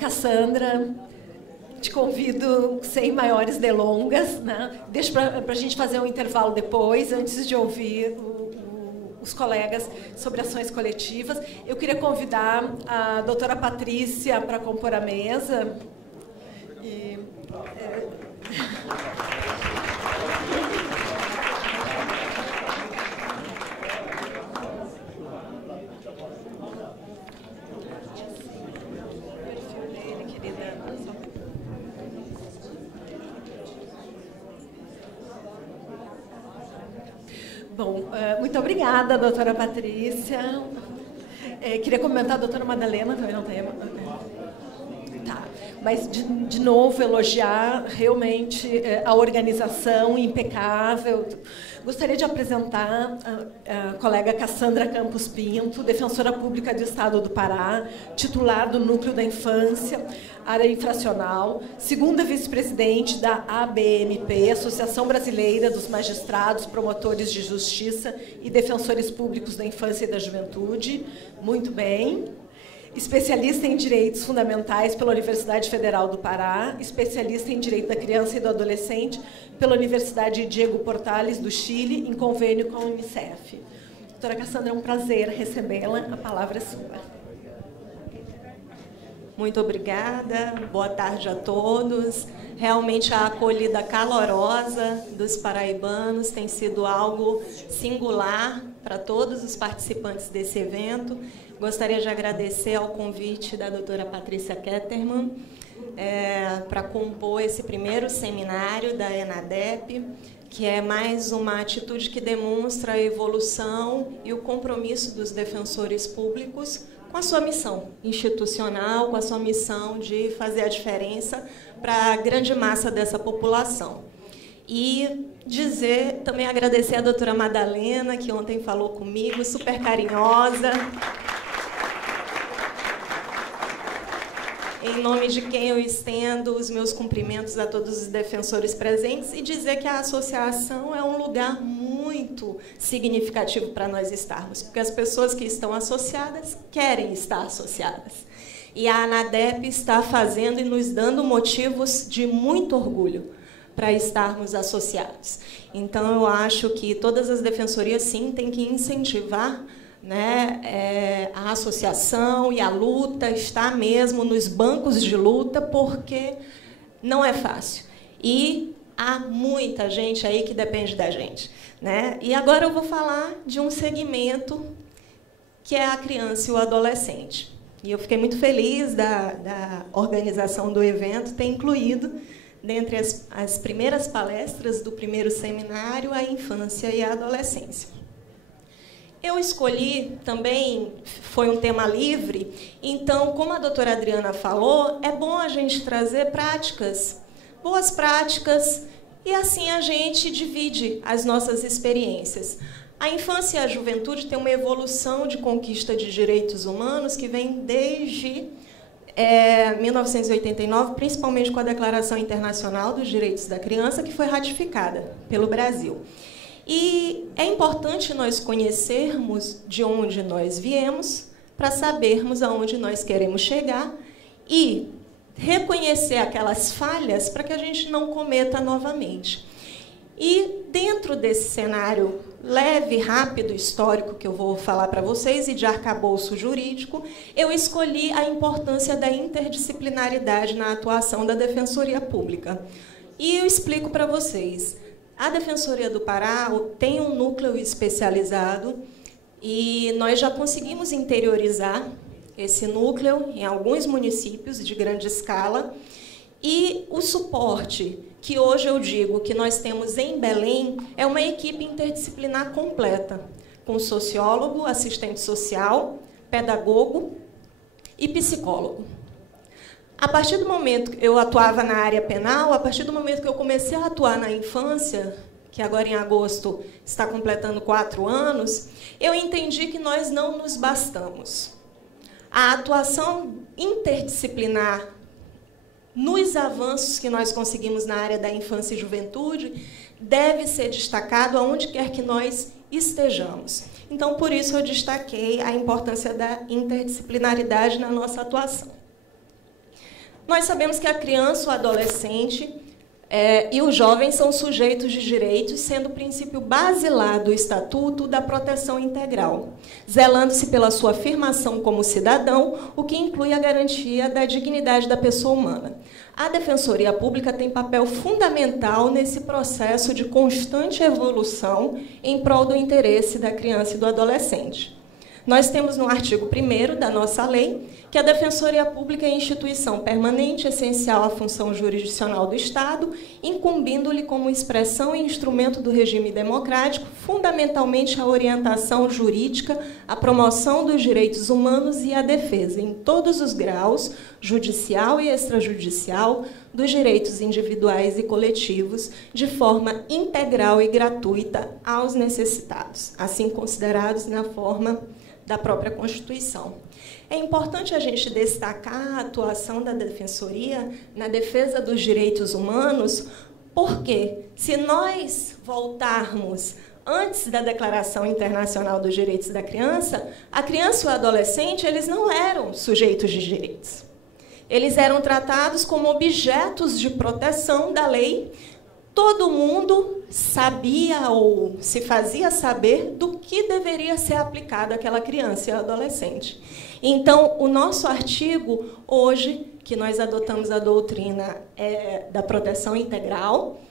Cassandra, te convido, sem maiores delongas, né? Deixa para a gente fazer um intervalo depois, antes de ouvir os colegas sobre ações coletivas. Eu queria convidar a doutora Patrícia para compor a mesa. Bom, muito obrigada, doutora Patrícia. Queria comentar a doutora Madalena, também não tem. Tá. Mas, de novo, elogiar realmente a organização impecável. Gostaria de apresentar a colega Cassandra Campos Pinto, defensora pública do Estado do Pará, titular do Núcleo da Infância, área infracional, segunda vice-presidente da ABMP, Associação Brasileira dos Magistrados, Promotores de Justiça e Defensores Públicos da Infância e da Juventude. Muito bem. Especialista em Direitos Fundamentais pela Universidade Federal do Pará, especialista em Direito da Criança e do Adolescente pela Universidade Diego Portales, do Chile, em convênio com a Unicef. Doutora Cassandra, é um prazer recebê-la. A palavra é sua. Muito obrigada. Boa tarde a todos. Realmente a acolhida calorosa dos paraibanos tem sido algo singular para todos os participantes desse evento. Gostaria de agradecer ao convite da doutora Patrícia Kettermann para compor esse primeiro seminário da ENADEP, que é mais uma atitude que demonstra a evolução e o compromisso dos defensores públicos com a sua missão institucional, com a sua missão de fazer a diferença para a grande massa dessa população. E também agradecer a doutora Madalena, que ontem falou comigo, super carinhosa. Em nome de quem eu estendo os meus cumprimentos a todos os defensores presentes e dizer que a associação é um lugar muito significativo para nós estarmos, porque as pessoas que estão associadas querem estar associadas. E a ANADEP está fazendo e nos dando motivos de muito orgulho para estarmos associados. Então, eu acho que todas as defensorias, sim, têm que incentivar, né, a associação e a luta, está mesmo nos bancos de luta, porque não é fácil. E há muita gente aí que depende da gente, né? E agora eu vou falar de um segmento que é a criança e o adolescente. E eu fiquei muito feliz da organização do evento ter incluído, dentre as primeiras palestras do primeiro seminário, a infância e a adolescência. Eu escolhi também, foi um tema livre, então, como a doutora Adriana falou, é bom a gente trazer práticas, boas práticas, e assim a gente divide as nossas experiências. A infância e a juventude têm uma evolução de conquista de direitos humanos que vem desde 1989, principalmente com a Declaração Internacional dos Direitos da Criança, que foi ratificada pelo Brasil. E é importante nós conhecermos de onde nós viemos para sabermos aonde nós queremos chegar e reconhecer aquelas falhas para que a gente não cometa novamente. E dentro desse cenário leve, rápido, histórico que eu vou falar para vocês e de arcabouço jurídico, eu escolhi a importância da interdisciplinaridade na atuação da Defensoria Pública. E eu explico para vocês. A Defensoria do Pará tem um núcleo especializado e nós já conseguimos interiorizar esse núcleo em alguns municípios de grande escala. E o suporte que hoje eu digo que nós temos em Belém é uma equipe interdisciplinar completa, com sociólogo, assistente social, pedagogo e psicólogo. A partir do momento que eu atuava na área penal, a partir do momento que eu comecei a atuar na infância, que agora em agosto está completando 4 anos, eu entendi que nós não nos bastamos. A atuação interdisciplinar nos avanços que nós conseguimos na área da infância e juventude deve ser destacado aonde quer que nós estejamos. Então, por isso, eu destaquei a importância da interdisciplinaridade na nossa atuação. Nós sabemos que a criança, o adolescente e o jovem são sujeitos de direitos, sendo o princípio basilar do Estatuto da proteção integral, zelando-se pela sua afirmação como cidadão, o que inclui a garantia da dignidade da pessoa humana. A Defensoria Pública tem papel fundamental nesse processo de constante evolução em prol do interesse da criança e do adolescente. Nós temos no artigo 1º da nossa lei que a Defensoria Pública é instituição permanente, essencial à função jurisdicional do Estado, incumbindo-lhe como expressão e instrumento do regime democrático, fundamentalmente a orientação jurídica, a promoção dos direitos humanos e a defesa, em todos os graus, judicial e extrajudicial, dos direitos individuais e coletivos, de forma integral e gratuita aos necessitados, assim considerados na forma da própria Constituição. É importante a gente destacar a atuação da Defensoria na defesa dos direitos humanos, porque, se nós voltarmos antes da Declaração Internacional dos Direitos da Criança, a criança e o adolescente eles não eram sujeitos de direitos. Eles eram tratados como objetos de proteção da lei. Todo mundo sabia ou se fazia saber do que deveria ser aplicado àquela criança e adolescente. Então, o nosso artigo, hoje, que nós adotamos a doutrina da proteção integral,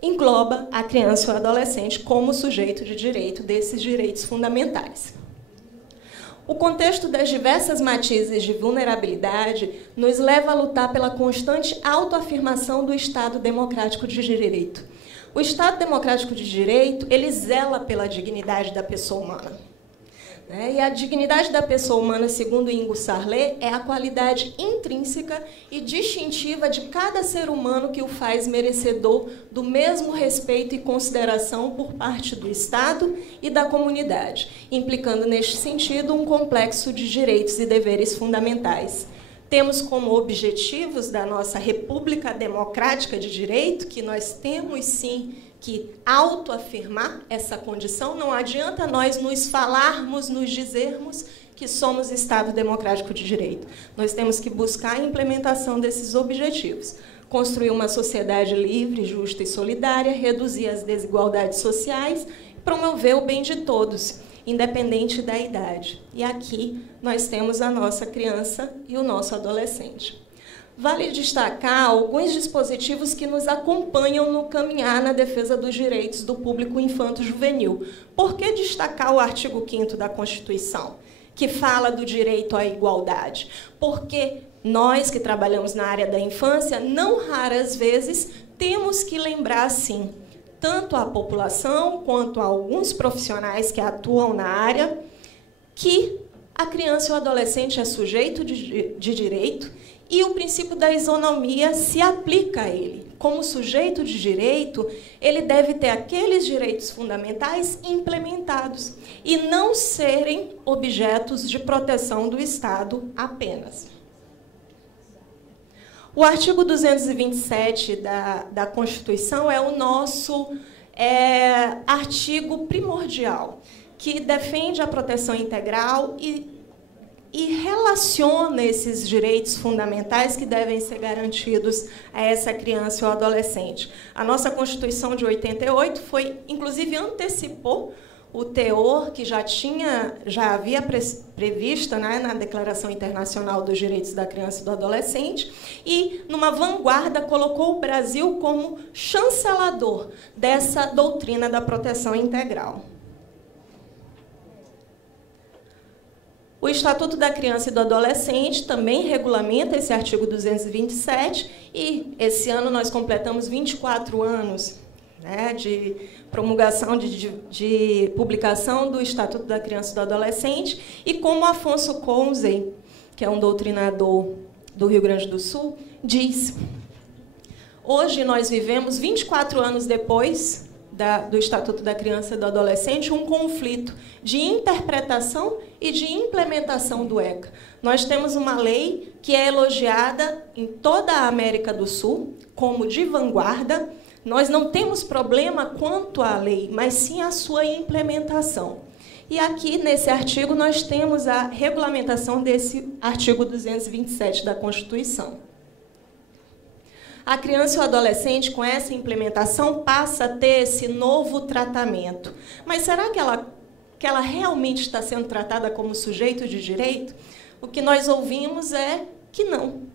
engloba a criança e o adolescente como sujeito de direito desses direitos fundamentais. O contexto das diversas matizes de vulnerabilidade nos leva a lutar pela constante autoafirmação do Estado democrático de direito. O Estado democrático de direito, ele zela pela dignidade da pessoa humana. E a dignidade da pessoa humana, segundo Ingo Sarlet, é a qualidade intrínseca e distintiva de cada ser humano que o faz merecedor do mesmo respeito e consideração por parte do Estado e da comunidade, implicando, neste sentido, um complexo de direitos e deveres fundamentais. Temos como objetivos da nossa República Democrática de Direito, que nós temos, sim, que autoafirmar essa condição. Não adianta nós nos falarmos, nos dizermos que somos Estado democrático de direito. Nós temos que buscar a implementação desses objetivos. Construir uma sociedade livre, justa e solidária, reduzir as desigualdades sociais, promover o bem de todos, independente da idade. E aqui nós temos a nossa criança e o nosso adolescente. Vale destacar alguns dispositivos que nos acompanham no caminhar na defesa dos direitos do público infanto-juvenil. Por que destacar o artigo 5º da Constituição, que fala do direito à igualdade? Porque nós, que trabalhamos na área da infância, não raras vezes temos que lembrar, sim, tanto à população quanto a alguns profissionais que atuam na área, que a criança e o adolescente é sujeito de direito e o princípio da isonomia se aplica a ele. Como sujeito de direito, ele deve ter aqueles direitos fundamentais implementados e não serem objetos de proteção do Estado apenas. O artigo 227 da Constituição é o nosso artigo primordial, que defende a proteção integral e relaciona esses direitos fundamentais que devem ser garantidos a essa criança ou adolescente. A nossa Constituição de 88 inclusive, antecipou o teor que já havia prevista, né, na Declaração Internacional dos Direitos da Criança e do Adolescente, e, numa vanguarda, colocou o Brasil como chancelador dessa doutrina da proteção integral. O Estatuto da Criança e do Adolescente também regulamenta esse artigo 227 e, esse ano, nós completamos 24 anos, né, de promulgação, de publicação do Estatuto da Criança e do Adolescente, e como Afonso Conze, que é um doutrinador do Rio Grande do Sul, diz: hoje nós vivemos, 24 anos depois do Estatuto da Criança e do Adolescente, um conflito de interpretação e de implementação do ECA. Nós temos uma lei que é elogiada em toda a América do Sul como de vanguarda. Nós não temos problema quanto à lei, mas sim a sua implementação. E aqui, nesse artigo, nós temos a regulamentação desse artigo 227 da Constituição. A criança e o adolescente, com essa implementação, passa a ter esse novo tratamento. Mas será que ela realmente está sendo tratada como sujeito de direito? O que nós ouvimos é que não.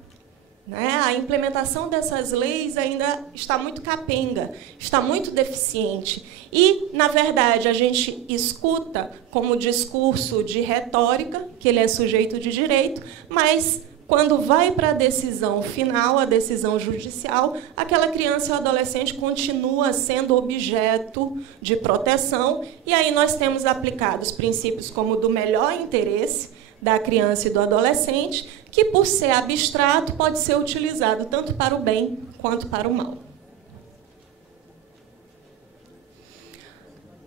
A implementação dessas leis ainda está muito capenga, está muito deficiente. E, na verdade, a gente escuta como discurso de retórica que ele é sujeito de direito, mas, quando vai para a decisão final, a decisão judicial, aquela criança ou adolescente continua sendo objeto de proteção, e aí nós temos aplicados princípios como o do melhor interesse da criança e do adolescente, que, por ser abstrato, pode ser utilizado tanto para o bem quanto para o mal.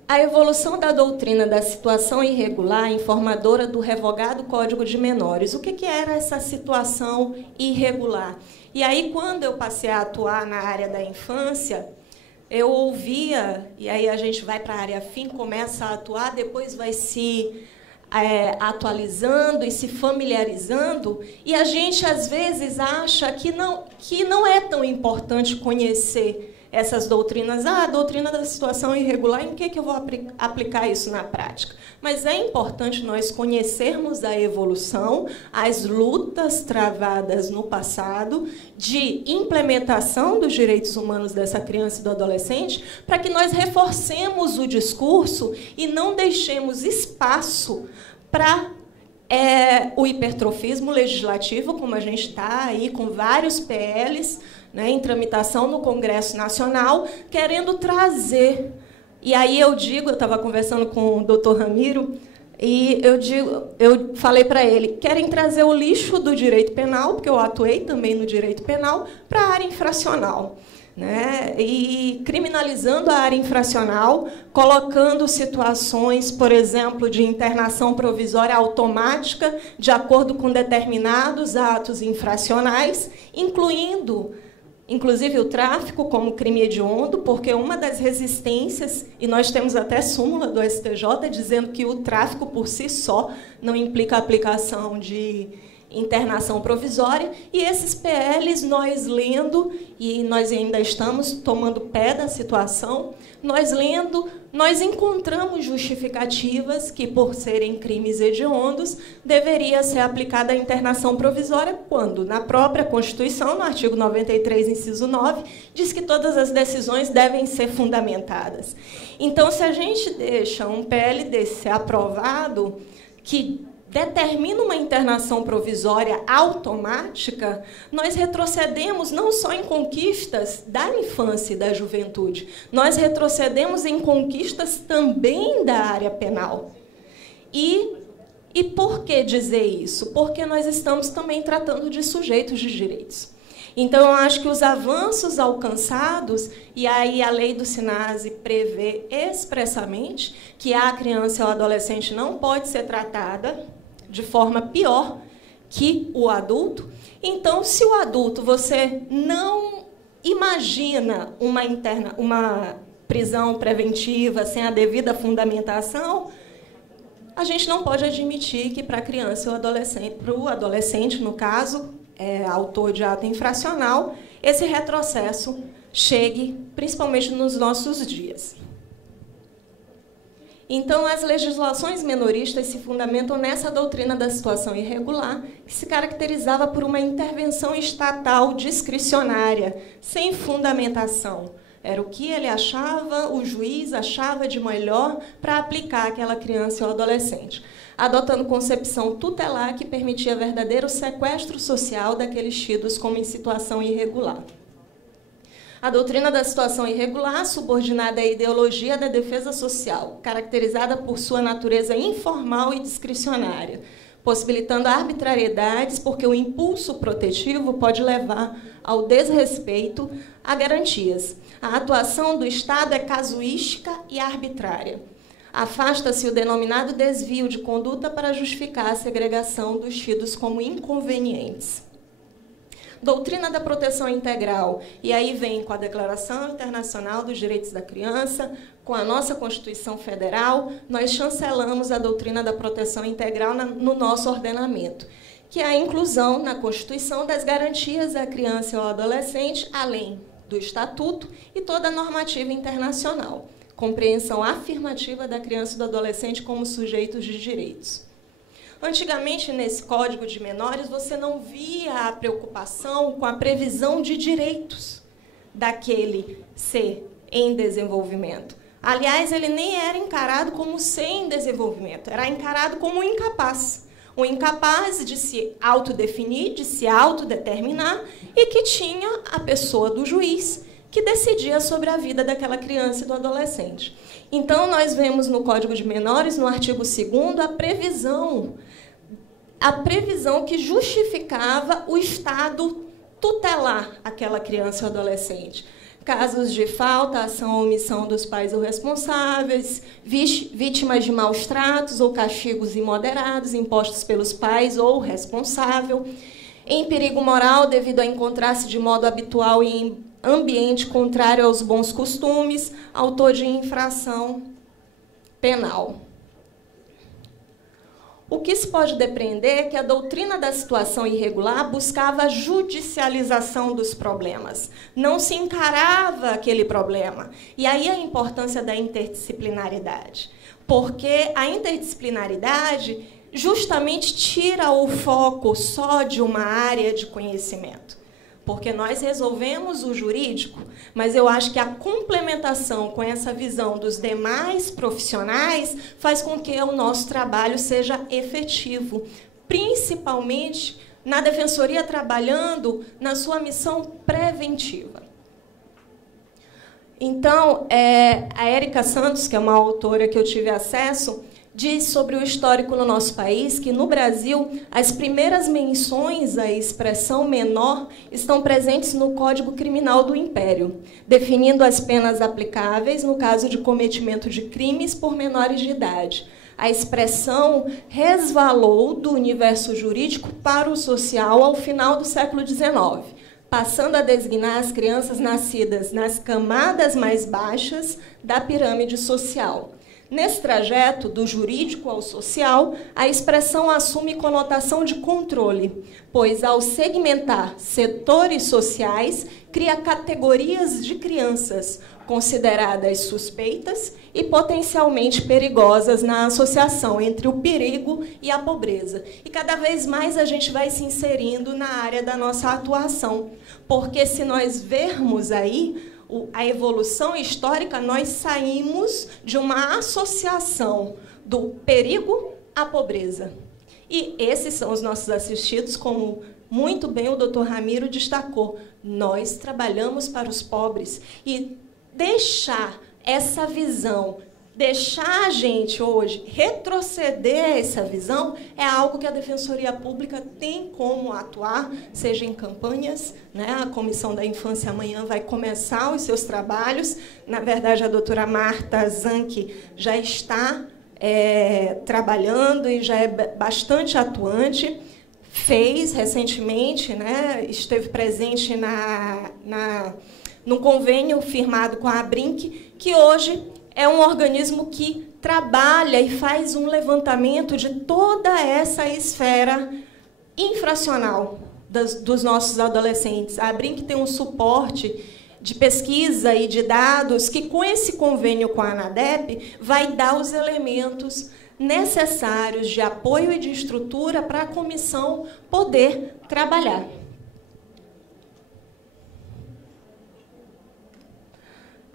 A evolução da doutrina da situação irregular, informadora do revogado Código de Menores. O que era essa situação irregular? E aí, quando eu passei a atuar na área da infância, eu ouvia, e aí a gente vai para a área fim, começa a atuar, depois vai se atualizando e se familiarizando, e a gente, às vezes, acha que não é tão importante conhecer essas doutrinas. A doutrina da situação irregular, em que eu vou aplicar isso na prática? Mas é importante nós conhecermos a evolução, as lutas travadas no passado de implementação dos direitos humanos dessa criança e do adolescente, para que nós reforcemos o discurso e não deixemos espaço para o hipertrofismo legislativo, como a gente está aí com vários PLs, em tramitação no Congresso Nacional, querendo trazer. E aí eu estava conversando com o doutor Ramiro, e eu falei para ele, querem trazer o lixo do direito penal, porque eu atuei também no direito penal, para a área infracional. E criminalizando a área infracional, colocando situações, por exemplo, de internação provisória automática, de acordo com determinados atos infracionais, inclusive o tráfico como crime hediondo, porque uma das resistências, e nós temos até súmula do STJ dizendo que o tráfico por si só não implica a aplicação de internação provisória, e esses PLs, nós lendo, e nós ainda estamos tomando pé da situação, nós lendo, nós encontramos justificativas que, por serem crimes hediondos, deveria ser aplicada a internação provisória, quando, na própria Constituição, no artigo 93, inciso 9, diz que todas as decisões devem ser fundamentadas. Então, se a gente deixa um PL desse ser aprovado, que determina uma internação provisória automática, nós retrocedemos não só em conquistas da infância e da juventude, nós retrocedemos em conquistas também da área penal. E por que dizer isso? Porque nós estamos também tratando de sujeitos de direitos. Então, eu acho que os avanços alcançados, e aí a lei do SINASE prevê expressamente que a criança ou o adolescente não pode ser tratada de forma pior que o adulto. Então, se o adulto, você não imagina uma prisão preventiva sem a devida fundamentação, a gente não pode admitir que para a criança ou adolescente, para o adolescente, no caso, autor de ato infracional, esse retrocesso chegue principalmente nos nossos dias. Então, as legislações menoristas se fundamentam nessa doutrina da situação irregular, que se caracterizava por uma intervenção estatal discricionária, sem fundamentação. Era o que ele achava, o juiz achava de melhor para aplicar àquela criança ou adolescente, adotando concepção tutelar que permitia verdadeiro sequestro social daqueles tidos como em situação irregular. A doutrina da situação irregular, subordinada à ideologia da defesa social, caracterizada por sua natureza informal e discricionária, possibilitando arbitrariedades, porque o impulso protetivo pode levar ao desrespeito a garantias. A atuação do Estado é casuística e arbitrária. Afasta-se o denominado desvio de conduta para justificar a segregação dos tidos como inconvenientes. doutrina da proteção integral, e aí vem com a Declaração Internacional dos Direitos da Criança, com a nossa Constituição Federal, nós chancelamos a doutrina da proteção integral no nosso ordenamento, que é a inclusão na Constituição das garantias à criança e ao adolescente, além do Estatuto e toda a normativa internacional. Compreensão afirmativa da criança e do adolescente como sujeitos de direitos. Antigamente, nesse Código de Menores, você não via a preocupação com a previsão de direitos daquele ser em desenvolvimento. Aliás, ele nem era encarado como ser em desenvolvimento, era encarado como incapaz. O incapaz de se autodefinir, de se autodeterminar, e que tinha a pessoa do juiz que decidia sobre a vida daquela criança e do adolescente. Então, nós vemos no Código de Menores, no artigo 2º, a previsão que justificava o Estado tutelar aquela criança ou adolescente. Casos de falta, ação ou omissão dos pais ou responsáveis, vítimas de maus tratos ou castigos imoderados impostos pelos pais ou responsável, em perigo moral devido a encontrar-se de modo habitual em ambiente contrário aos bons costumes, autor de infração penal. O que se pode depreender é que a doutrina da situação irregular buscava a judicialização dos problemas. Não se encarava aquele problema. E aí a importância da interdisciplinaridade. Porque a interdisciplinaridade justamente tira o foco só de uma área de conhecimento. Porque nós resolvemos o jurídico, mas eu acho que a complementação com essa visão dos demais profissionais faz com que o nosso trabalho seja efetivo, principalmente na defensoria trabalhando na sua missão preventiva. Então, a Érica Santos, que é uma autora que eu tive acesso, diz sobre o histórico no nosso país que, no Brasil, as primeiras menções à expressão menor estão presentes no Código Criminal do Império, definindo as penas aplicáveis no caso de cometimento de crimes por menores de idade. A expressão resvalou do universo jurídico para o social ao final do século XIX, passando a designar as crianças nascidas nas camadas mais baixas da pirâmide social. Nesse trajeto, do jurídico ao social, a expressão assume conotação de controle, pois, ao segmentar setores sociais, cria categorias de crianças, consideradas suspeitas e potencialmente perigosas na associação entre o perigo e a pobreza. E cada vez mais a gente vai se inserindo na área da nossa atuação, porque se nós vermos aí a evolução histórica, nós saímos de uma associação do perigo à pobreza. E esses são os nossos assistidos, como muito bem o Dr. Ramiro destacou. Nós trabalhamos para os pobres. E deixar essa visão, deixar a gente hoje retroceder essa visão é algo que a Defensoria Pública tem como atuar, seja em campanhas, né? A Comissão da Infância amanhã vai começar os seus trabalhos. Na verdade, a doutora Marta Zanck já está trabalhando e já é bastante atuante. Fez recentemente, né? Esteve presente num convênio firmado com a ABRINC, que hoje é um organismo que trabalha e faz um levantamento de toda essa esfera infracional dos nossos adolescentes. A ABRINC tem um suporte de pesquisa e de dados que, com esse convênio com a ANADEP, vai dar os elementos necessários de apoio e de estrutura para a comissão poder trabalhar.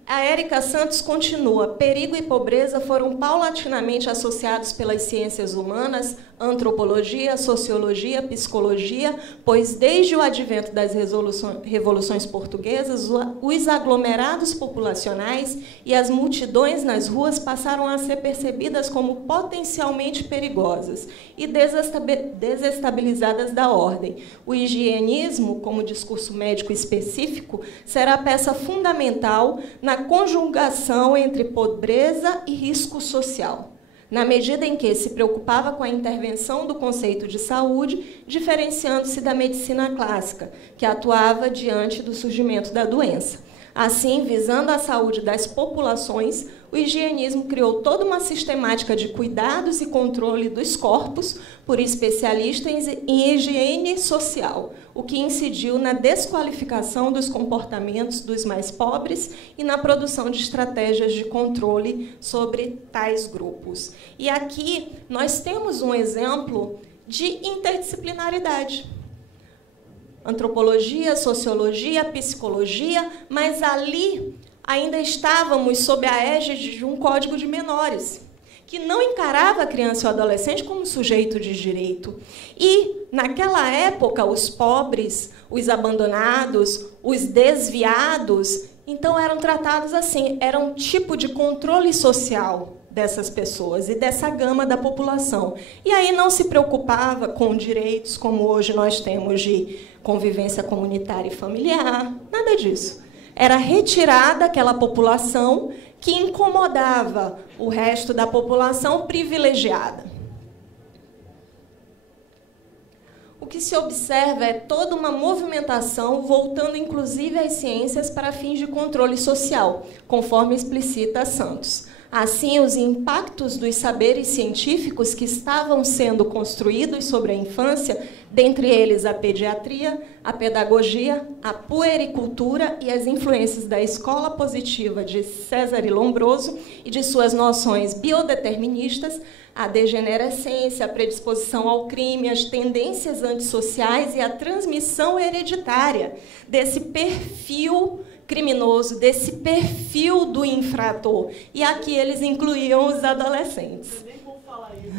A Érica Santos continua. Perigo e pobreza foram paulatinamente associados pelas ciências humanas, antropologia, sociologia, psicologia, pois desde o advento das revoluções portuguesas, os aglomerados populacionais e as multidões nas ruas passaram a ser percebidas como potencialmente perigosas e desestabilizadas da ordem. O higienismo, como discurso médico específico, será peça fundamental na conjugação entre pobreza e risco social. na medida em que se preocupava com a intervenção do conceito de saúde, diferenciando-se da medicina clássica, que atuava diante do surgimento da doença. Assim, visando a saúde das populações, o higienismo criou toda uma sistemática de cuidados e controle dos corpos por especialistas em higiene social, o que incidiu na desqualificação dos comportamentos dos mais pobres e na produção de estratégias de controle sobre tais grupos. E aqui nós temos um exemplo de interdisciplinaridade. Antropologia, sociologia, psicologia, mas ali ainda estávamos sob a égide de um código de menores, que não encarava a criança e o adolescente como sujeito de direito. E, naquela época, os pobres, os abandonados, os desviados, então eram tratados assim, era um tipo de controle social dessas pessoas e dessa gama da população. E aí não se preocupava com direitos como hoje nós temos de convivência comunitária e familiar, nada disso. Era retirada aquela população que incomodava o resto da população privilegiada. O que se observa é toda uma movimentação voltando inclusive às ciências para fins de controle social, conforme explicita Santos. Assim, os impactos dos saberes científicos que estavam sendo construídos sobre a infância, dentre eles a pediatria, a pedagogia, a puericultura e as influências da escola positiva de César Lombroso e de suas noções biodeterministas, a degenerescência, a predisposição ao crime, as tendências antissociais e a transmissão hereditária desse perfil criminoso, desse perfil do infrator. E aqui eles incluíam os adolescentes. Eu nem vou falar isso,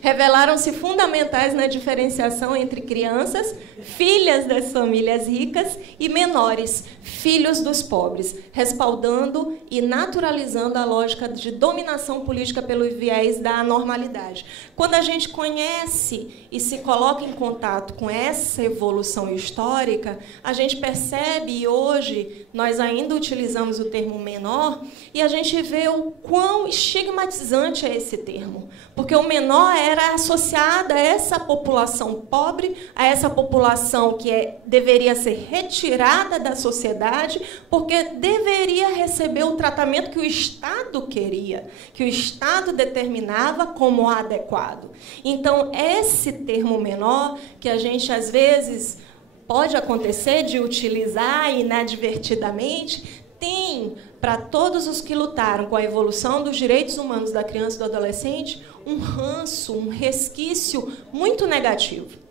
Revelaram-se fundamentais na diferenciação entre crianças, filhas das famílias ricas, e menores, filhos dos pobres, respaldando e naturalizando a lógica de dominação política pelo viés da anormalidade. Quando a gente conhece e se coloca em contato com essa evolução histórica, a gente percebe, e hoje nós ainda utilizamos o termo menor, e a gente vê o quão estigmatizante é esse termo. Porque o menor era associado a essa população pobre, a essa população que deveria ser retirada da sociedade, porque deveria receber o tratamento que o Estado queria, que o Estado determinava como adequado. Então, esse termo menor, que a gente, às vezes, pode acontecer de utilizar inadvertidamente, tem, para todos os que lutaram com a evolução dos direitos humanos da criança e do adolescente, um ranço, um resquício muito negativo.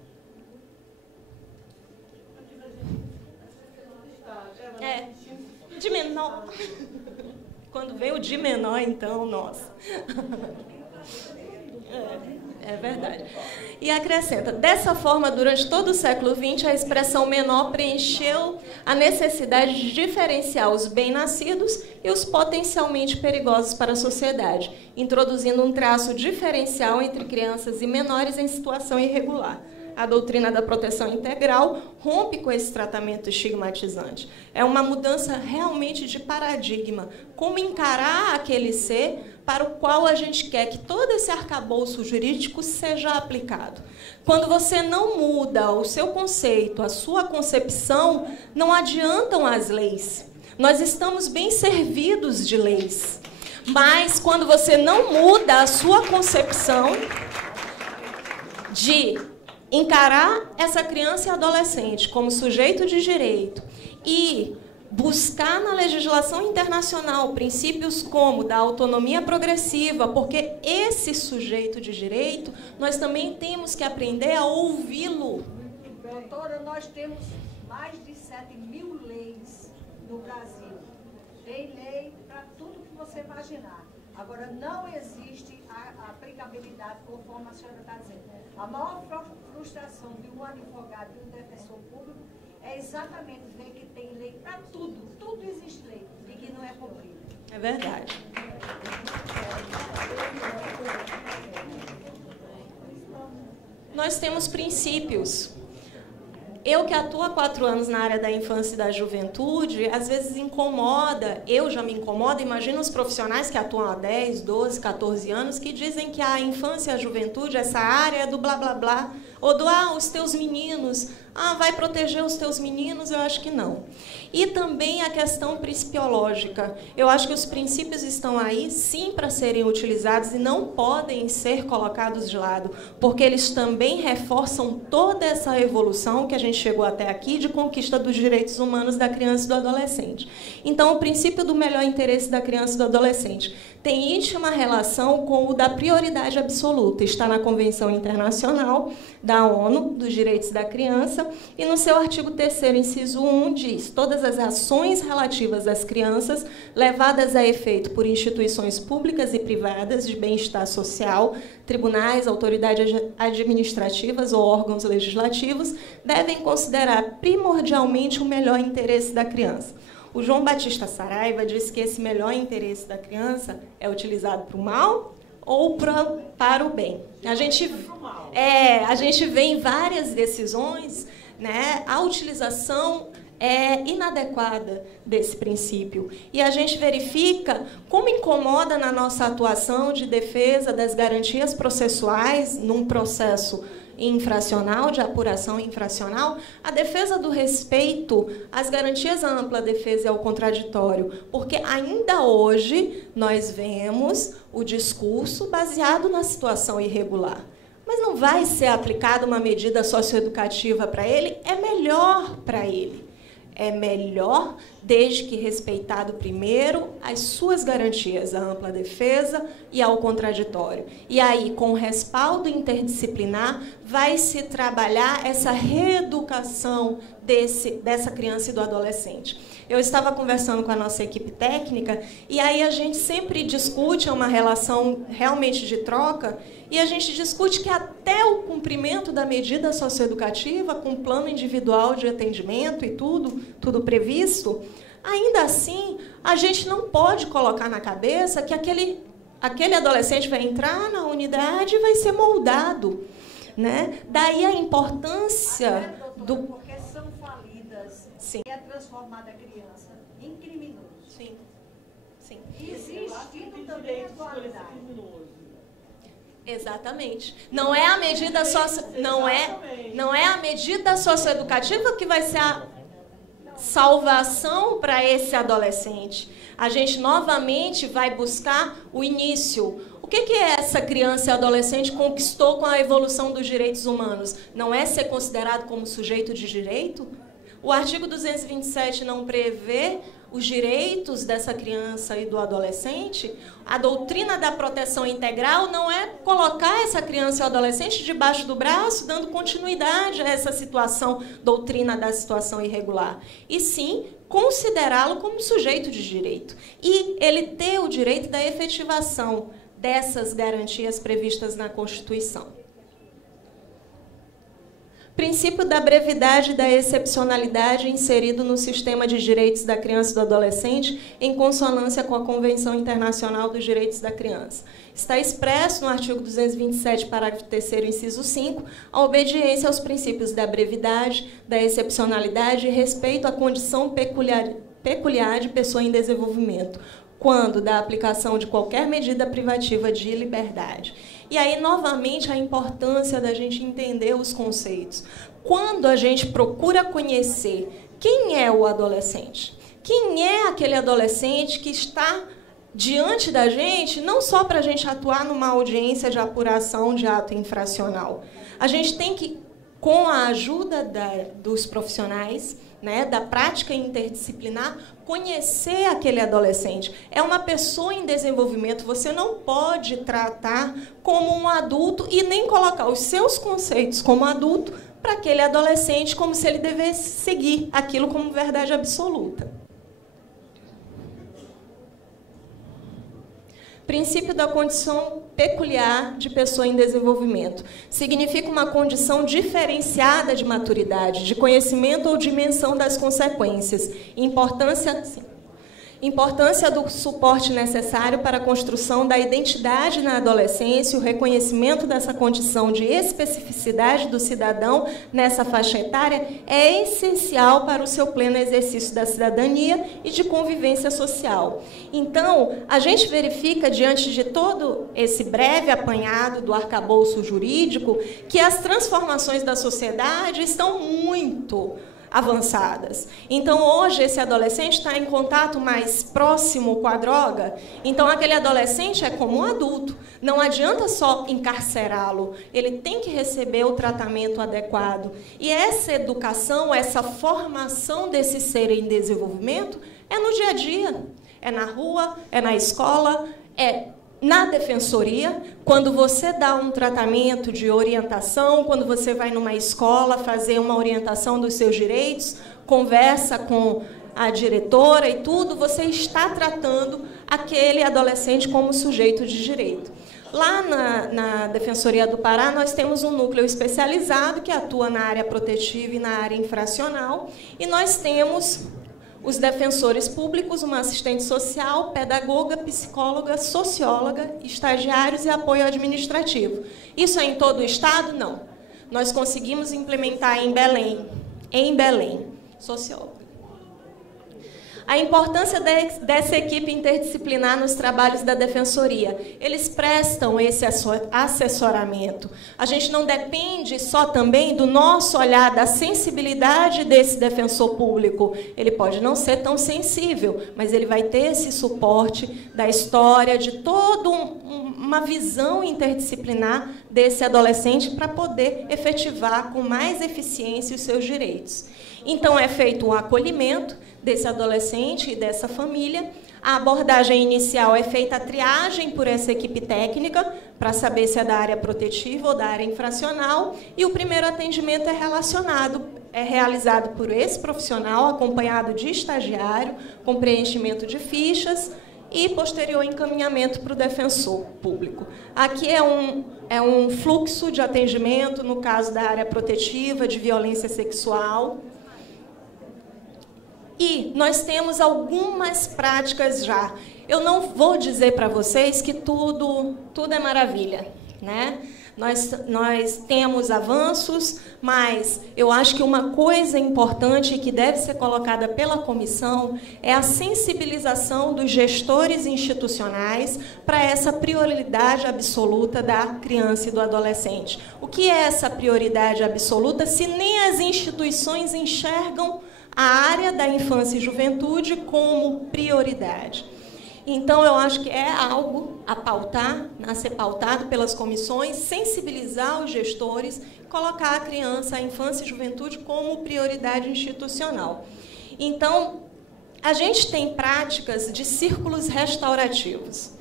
De menor. Quando vem o de menor, então, nossa. É verdade. E acrescenta, dessa forma, durante todo o século XX, a expressão menor preencheu a necessidade de diferenciar os bem-nascidos e os potencialmente perigosos para a sociedade, introduzindo um traço diferencial entre crianças e menores em situação irregular. A doutrina da proteção integral rompe com esse tratamento estigmatizante. É uma mudança realmente de paradigma. Como encarar aquele ser para o qual a gente quer que todo esse arcabouço jurídico seja aplicado. Quando você não muda o seu conceito, a sua concepção, não adiantam as leis. Nós estamos bem servidos de leis. Mas quando você não muda a sua concepção de encarar essa criança e adolescente como sujeito de direito e buscar na legislação internacional princípios como da autonomia progressiva, porque esse sujeito de direito, nós também temos que aprender a ouvi-lo. Doutora, nós temos mais de 7.000 leis no Brasil. Tem lei para tudo que você imaginar. Agora, não existe a aplicabilidade conforme a senhora está dizendo. A maior frustração de um advogado e um defensor público é exatamente ver que tem lei para tudo. Tudo existe lei e que não é cumprida. É verdade. Nós temos princípios. eu que atuo há 4 anos na área da infância e da juventude, às vezes incomoda, eu já me incomodo, imagina os profissionais que atuam há 10, 12, 14 anos, que dizem que a infância e a juventude, essa área é do blá, blá, blá, ou do, os teus meninos, vai proteger os teus meninos, eu acho que não. E também a questão principiológica. Eu acho que os princípios estão aí, sim, para serem utilizados e não podem ser colocados de lado, porque eles também reforçam toda essa evolução que a gente chegou até aqui de conquista dos direitos humanos da criança e do adolescente. Então, o princípio do melhor interesse da criança e do adolescente tem íntima relação com o da prioridade absoluta. Está na Convenção Internacional da ONU dos Direitos da Criança e no seu artigo 3º, inciso 1, diz: todas as ações relativas às crianças levadas a efeito por instituições públicas e privadas de bem-estar social, tribunais, autoridades administrativas ou órgãos legislativos devem considerar primordialmente o melhor interesse da criança. O João Batista Saraiva diz que esse melhor interesse da criança é utilizado para o mal ou para o bem. A gente vê em várias decisões, né, a utilização inadequada desse princípio. E a gente verifica como incomoda na nossa atuação de defesa das garantias processuais num processo infracional, de apuração infracional, a defesa do respeito às garantias à ampla defesa e ao contraditório, porque ainda hoje nós vemos o discurso baseado na situação irregular. Mas não vai ser aplicada uma medida socioeducativa para ele, é melhor para ele. É melhor, desde que respeitado primeiro as suas garantias à ampla defesa e ao contraditório. E aí, com o respaldo interdisciplinar, vai se trabalhar essa reeducação dessa criança e do adolescente. Eu estava conversando com a nossa equipe técnica e aí a gente sempre discute uma relação realmente de troca e a gente discute que até o cumprimento da medida socioeducativa, com plano individual de atendimento e tudo previsto, ainda assim, a gente não pode colocar na cabeça que aquele adolescente vai entrar na unidade e vai ser moldado, né? Daí a importância do... Porque são falidas. Sim. É transformada a criança em criminoso. Sim. Sim. Existindo também a dualidade. Exatamente. Não é a medida não é a medida socioeducativa que vai ser a salvação para esse adolescente. A gente novamente vai buscar o início. O que essa criança e adolescente conquistou com a evolução dos direitos humanos? Não é ser considerado como sujeito de direito? O artigo 227 não prevê os direitos dessa criança e do adolescente? A doutrina da proteção integral não é colocar essa criança e o adolescente debaixo do braço, dando continuidade a essa situação, doutrina da situação irregular, e sim considerá-lo como sujeito de direito. E ele ter o direito da efetivação dessas garantias previstas na Constituição. Princípio da brevidade e da excepcionalidade inserido no sistema de direitos da criança e do adolescente em consonância com a Convenção Internacional dos Direitos da Criança. Está expresso no artigo 227, parágrafo 3º, inciso 5, a obediência aos princípios da brevidade, da excepcionalidade e respeito à condição peculiar de pessoa em desenvolvimento, quando da aplicação de qualquer medida privativa de liberdade. E aí, novamente, a importância da gente entender os conceitos. Quando a gente procura conhecer quem é o adolescente, quem é aquele adolescente que está diante da gente, não só para a gente atuar numa audiência de apuração de ato infracional. A gente tem que, com a ajuda dos profissionais, né, da prática interdisciplinar, conhecer aquele adolescente. É uma pessoa em desenvolvimento, você não pode tratar como um adulto e nem colocar os seus conceitos como adulto para aquele adolescente como se ele devesse seguir aquilo como verdade absoluta. Princípio da condição peculiar de pessoa em desenvolvimento. Significa uma condição diferenciada de maturidade, de conhecimento ou dimensão das consequências. Importância, sim. Importância do suporte necessário para a construção da identidade na adolescência, o reconhecimento dessa condição de especificidade do cidadão nessa faixa etária é essencial para o seu pleno exercício da cidadania e de convivência social. Então, a gente verifica, diante de todo esse breve apanhado do arcabouço jurídico, que as transformações da sociedade estão muito avançadas. Então, hoje, esse adolescente está em contato mais próximo com a droga. Então, aquele adolescente é como um adulto. Não adianta só encarcerá-lo. Ele tem que receber o tratamento adequado. E essa educação, essa formação desse ser em desenvolvimento é no dia a dia. É na rua, é na escola, é na defensoria, quando você dá um tratamento de orientação, quando você vai numa escola fazer uma orientação dos seus direitos, conversa com a diretora e tudo, você está tratando aquele adolescente como sujeito de direito. Lá na Defensoria do Pará, nós temos um núcleo especializado que atua na área protetiva e na área infracional, e nós temos os defensores públicos, uma assistente social, pedagoga, psicóloga, socióloga, estagiários e apoio administrativo. Isso é em todo o estado? Não. Nós conseguimos implementar em Belém, socióloga. A importância dessa equipe interdisciplinar nos trabalhos da defensoria. Eles prestam esse assessoramento. A gente não depende só também do nosso olhar, da sensibilidade desse defensor público. Ele pode não ser tão sensível, mas ele vai ter esse suporte da história, de toda uma visão interdisciplinar desse adolescente para poder efetivar com mais eficiência os seus direitos. Então, é feito um acolhimento desse adolescente e dessa família. A abordagem inicial é feita a triagem por essa equipe técnica, para saber se é da área protetiva ou da área infracional, e o primeiro atendimento é realizado por esse profissional, acompanhado de estagiário, com preenchimento de fichas, e posterior encaminhamento para o defensor público. Aqui é um fluxo de atendimento, no caso da área protetiva, de violência sexual. E nós temos algumas práticas já. Eu não vou dizer para vocês que tudo é maravilha, né? Nós temos avanços, mas eu acho que uma coisa importante que deve ser colocada pela comissão é a sensibilização dos gestores institucionais para essa prioridade absoluta da criança e do adolescente. O que é essa prioridade absoluta se nem as instituições enxergam a área da infância e juventude como prioridade? Então, eu acho que é algo a pautar, a ser pautado pelas comissões, sensibilizar os gestores, colocar a criança, a infância e juventude como prioridade institucional. Então, a gente tem práticas de círculos restaurativos.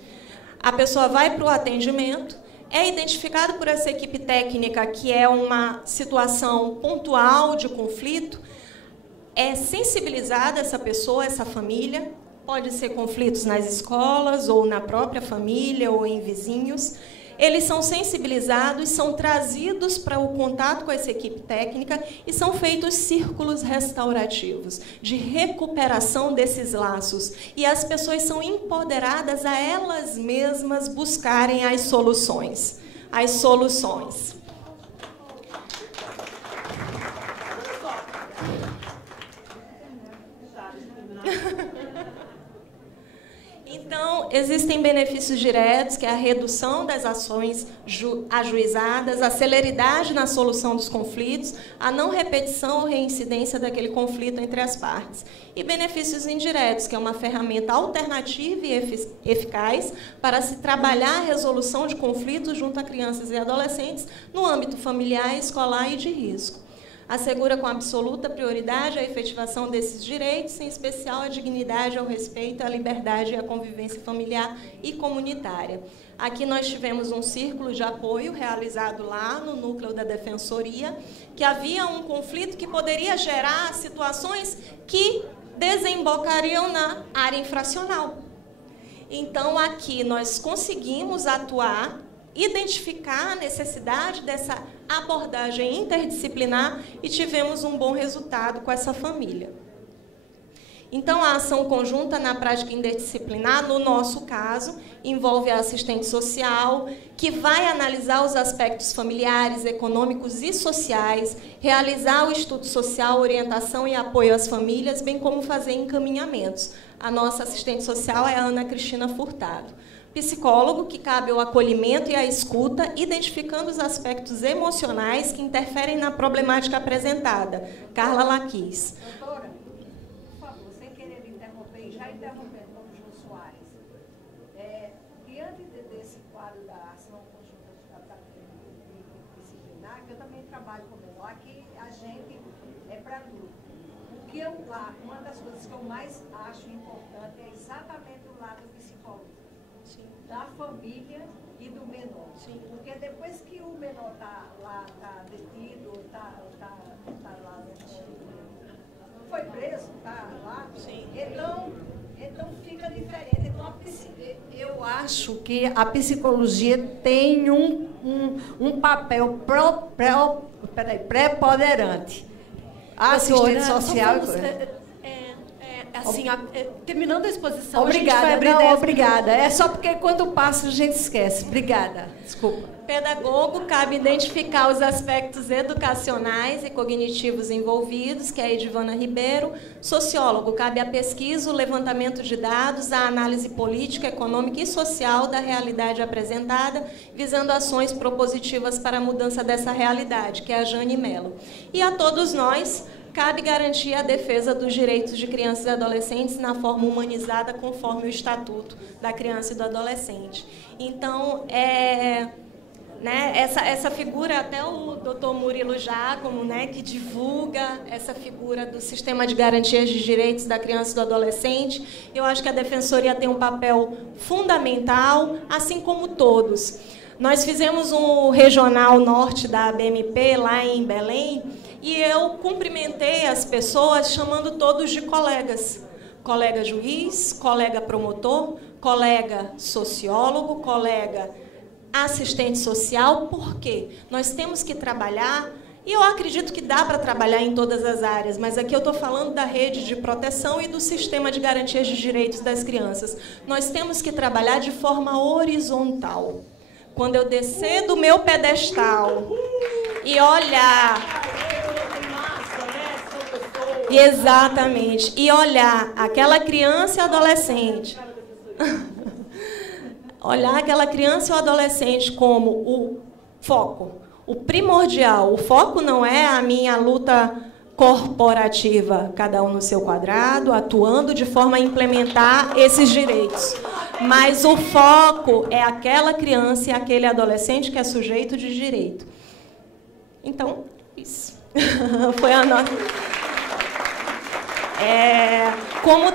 A pessoa vai para o atendimento, é identificado por essa equipe técnica que é uma situação pontual de conflito, é sensibilizada essa pessoa, essa família. Pode ser conflitos nas escolas, ou na própria família, ou em vizinhos. Eles são sensibilizados, são trazidos para o contato com essa equipe técnica e são feitos círculos restaurativos, de recuperação desses laços. E as pessoas são empoderadas a elas mesmas buscarem as soluções. As soluções. Então, existem benefícios diretos, que é a redução das ações ajuizadas, a celeridade na solução dos conflitos, a não repetição ou reincidência daquele conflito entre as partes. E benefícios indiretos, que é uma ferramenta alternativa e eficaz para se trabalhar a resolução de conflitos junto a crianças e adolescentes no âmbito familiar, escolar e de risco. Assegura com absoluta prioridade a efetivação desses direitos, em especial a dignidade, ao respeito, à liberdade e à convivência familiar e comunitária. Aqui nós tivemos um círculo de apoio realizado lá no núcleo da Defensoria, que havia um conflito que poderia gerar situações que desembocariam na área infracional. Então, aqui nós conseguimos atuar, identificar a necessidade dessa abordagem interdisciplinar e tivemos um bom resultado com essa família. Então, a ação conjunta na prática interdisciplinar, no nosso caso, envolve a assistente social, que vai analisar os aspectos familiares, econômicos e sociais, realizar o estudo social, orientação e apoio às famílias, bem como fazer encaminhamentos. A nossa assistente social é a Ana Cristina Furtado. Psicólogo, que cabe o acolhimento e a escuta, identificando os aspectos emocionais que interferem na problemática apresentada. Carla Laquis. Doutora, por favor, sem querer interromper, e já interrompendo como Jô Soares, diante desse quadro da ação conjunta disciplinar, que eu também trabalho com menor, que a gente é para tudo. Uma das coisas que eu mais acho importante é exatamente o lado psicológico. Sim. Da família e do menor. Sim. Porque depois que o menor está lá, está detido, está lá, foi preso, está lá, sim. Então fica diferente. Então, eu acho que a psicologia tem um papel preponderante. A assistente social. Assim, terminando a exposição, obrigada, a gente vai abrir obrigada. É só porque quando passa a gente esquece. Obrigada. Desculpa. Pedagogo, cabe identificar os aspectos educacionais e cognitivos envolvidos, que é a Edivana Ribeiro. Sociólogo, cabe a pesquisa, o levantamento de dados, a análise política, econômica e social da realidade apresentada, visando ações propositivas para a mudança dessa realidade, que é a Jane Mello. E a todos nós, cabe garantir a defesa dos direitos de crianças e adolescentes na forma humanizada, conforme o Estatuto da Criança e do Adolescente. Então, essa figura, até o doutor Murilo Giacomo, que divulga essa figura do Sistema de Garantias de Direitos da Criança e do Adolescente, eu acho que a Defensoria tem um papel fundamental, assim como todos. Nós fizemos um regional norte da BMP, lá em Belém, e eu cumprimentei as pessoas chamando todos de colegas. Colega juiz, colega promotor, colega sociólogo, colega assistente social. Por quê? Nós temos que trabalhar, e eu acredito que dá para trabalhar em todas as áreas, mas aqui eu estou falando da rede de proteção e do sistema de garantias de direitos das crianças. Nós temos que trabalhar de forma horizontal. Quando eu descer do meu pedestal e olhar... Exatamente. E olhar aquela criança e adolescente. Olhar aquela criança e o adolescente como o foco, o primordial. O foco não é a minha luta corporativa, cada um no seu quadrado, atuando de forma a implementar esses direitos. Mas o foco é aquela criança e aquele adolescente que é sujeito de direito. Então, isso. Foi a nossa... Como o